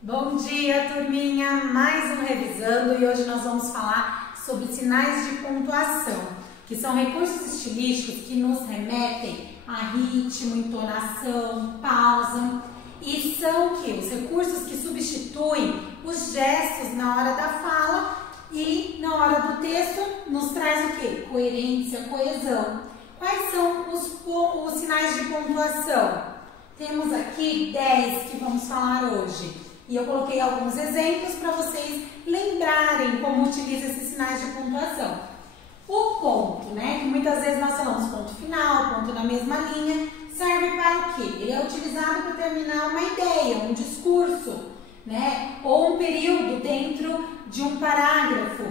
Bom dia, turminha! Mais um Revisando e hoje nós vamos falar sobre sinais de pontuação, que são recursos estilísticos que nos remetem a ritmo, entonação, pausa e são os recursos que substituem os gestos na hora da fala e na hora do texto nos traz o quê? Coerência, coesão. Quais são os sinais de pontuação? Temos aqui 10 que vamos falar hoje. E eu coloquei alguns exemplos para vocês lembrarem como utiliza esses sinais de pontuação. O ponto, né? Que muitas vezes nós falamos ponto final, ponto na mesma linha, serve para o quê? Ele é utilizado para terminar uma ideia, um discurso, né? Ou um período dentro de um parágrafo.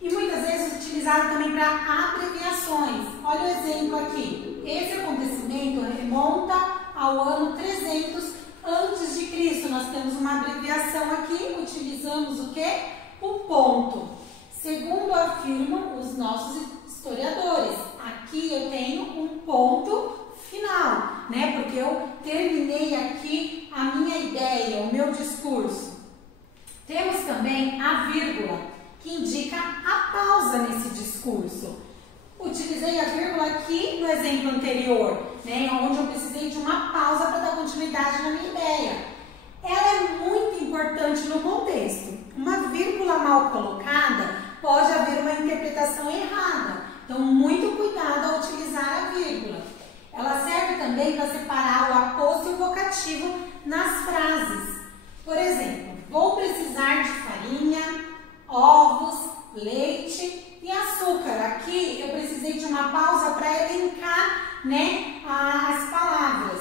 E muitas vezes utilizado também para abreviações. Olha o exemplo aqui. Esse acontecimento remonta ao ano 300 antes de Cristo. Nós temos uma abreviação aqui, utilizamos o quê? O ponto. Segundo afirmam os nossos historiadores, aqui eu tenho um ponto final, né? Porque eu terminei aqui a minha ideia, o meu discurso. Temos também a vírgula, que indica a pausa nesse discurso. Utilizei a vírgula aqui no exemplo anterior, né, onde eu precisei de uma pausa para dar continuidade na minha ideia. Ela é muito importante no contexto. Uma vírgula mal colocada pode haver uma interpretação errada. Então, muito cuidado ao utilizar a vírgula. Ela serve também para separar o aposto e o vocativo nas frases. Por exemplo, vou precisar de farinha, ovos, leite e açúcar. Aqui eu precisei de uma pausa para elencar, né, as palavras.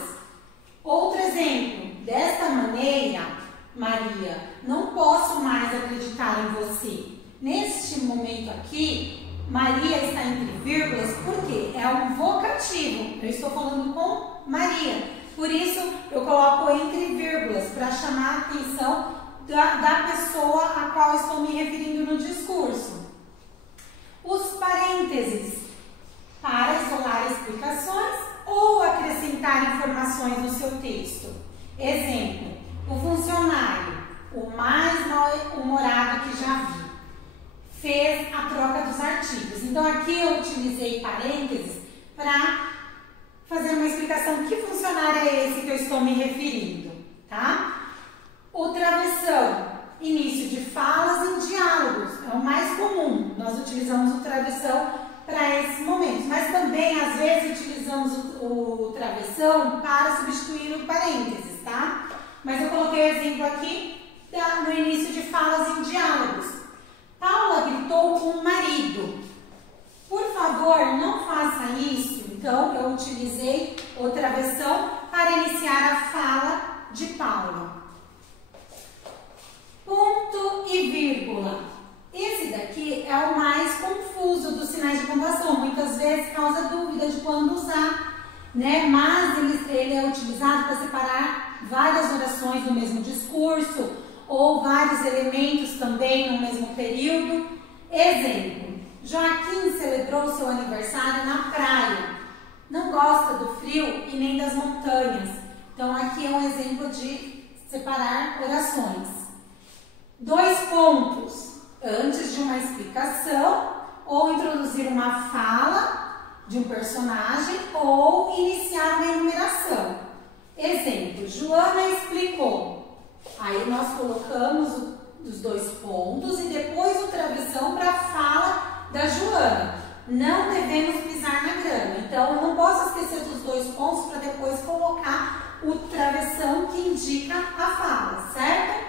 Outro exemplo, desta maneira, Maria, não posso mais acreditar em você. Neste momento aqui, Maria está entre vírgulas porque é um vocativo. Eu estou falando com Maria. Por isso eu coloco entre vírgulas para chamar a atenção da pessoa a qual estou me referindo no discurso. Os parênteses para isolar explicações ou acrescentar informações no seu texto. Exemplo, o funcionário, o mais mal-humorado que já vi, fez a troca dos artigos. Então aqui eu utilizei parênteses para fazer uma explicação. Que funcionário é esse que eu estou me referindo, tá? O travessão, início de falas em diálogos, é o mais comum. Nós utilizamos o travessão para esses momentos, mas também às vezes utilizamos o travessão para substituir o parênteses, tá? Mas eu coloquei o exemplo aqui no início de falas em diálogos. Paula gritou com o marido. Por favor, não faça isso. Então eu utilizei o travessão para iniciar a fala de Paula. Ponto e vírgula. Esse daqui é o mais confuso dos sinais de pontuação. Muitas vezes causa dúvida de quando usar, né? Mas ele é utilizado para separar várias orações do mesmo discurso ou vários elementos também no mesmo período. Exemplo, Joaquim celebrou seu aniversário na praia. Não gosta do frio e nem das montanhas. Então aqui é um exemplo de separar orações. 2 pontos. Antes de uma explicação, ou introduzir uma fala de um personagem, ou iniciar uma enumeração. Exemplo, Joana explicou. Aí nós colocamos os 2 pontos e depois o travessão para a fala da Joana. Não devemos pisar na grama. Então, eu não posso esquecer dos 2 pontos para depois colocar o travessão que indica a fala, certo?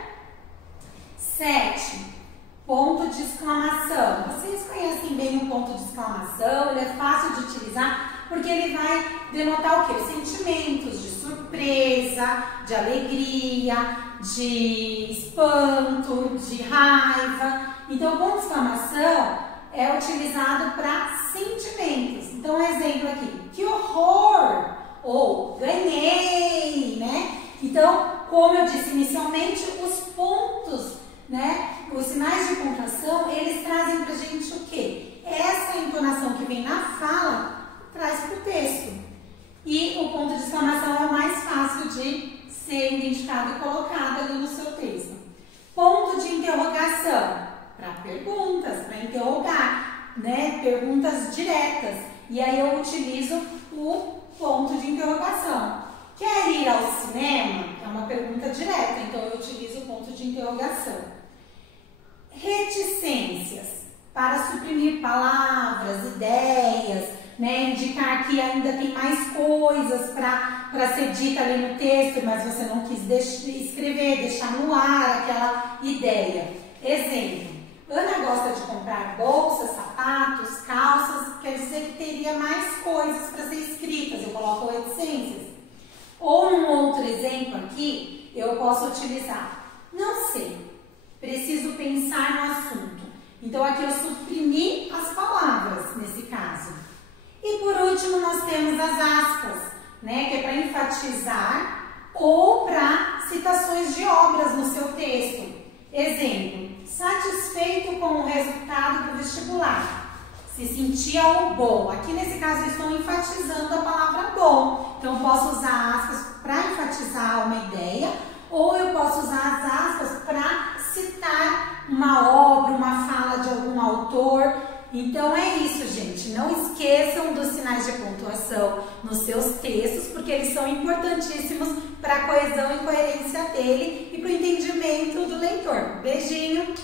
7. Ponto de exclamação. Vocês conhecem bem o ponto de exclamação, ele é fácil de utilizar porque ele vai denotar o quê? Os sentimentos de surpresa, de alegria, de espanto, de raiva. Então, o ponto de exclamação é utilizado para sentimentos. Então, exemplo aqui, que horror! Ou ganhei, né? Então, como eu disse inicialmente, os pontos, né? Os sinais de pontuação, eles trazem pra gente o quê? Essa entonação que vem na fala traz pro texto. E o ponto de exclamação é o mais fácil de ser identificado e colocado ali no seu texto. Ponto de interrogação, para perguntas, para interrogar, né? Perguntas diretas. E aí eu utilizo o ponto de interrogação. Quer ir ao cinema? É uma pergunta direta, então eu utilizo o ponto de interrogação. Reticências, para suprimir palavras, ideias, né? Indicar que ainda tem mais coisas para ser dita ali no texto, mas você não quis escrever, deixar no ar aquela ideia. Exemplo, Ana gosta de comprar bolsas, sapatos, calças, quer dizer que teria mais coisas para ser escritas, eu coloco reticências. Ou num outro exemplo aqui, eu posso utilizar, não sei, preciso pensar no assunto. Então aqui eu suprimi as palavras nesse caso. E por último nós temos as aspas, né, que é para enfatizar ou para citações de obras no seu texto. Exemplo, satisfeito com o resultado do vestibular. Se sentia o bom. Aqui nesse caso eu estou enfatizando a palavra bom. Então eu posso usar aspas para enfatizar uma ideia ou eu posso usar as aspas para citar uma obra, uma fala de algum autor. Então é isso, gente. Não esqueçam dos sinais de pontuação nos seus textos, porque eles são importantíssimos para a coesão e coerência dele e para o entendimento do leitor. Beijinho!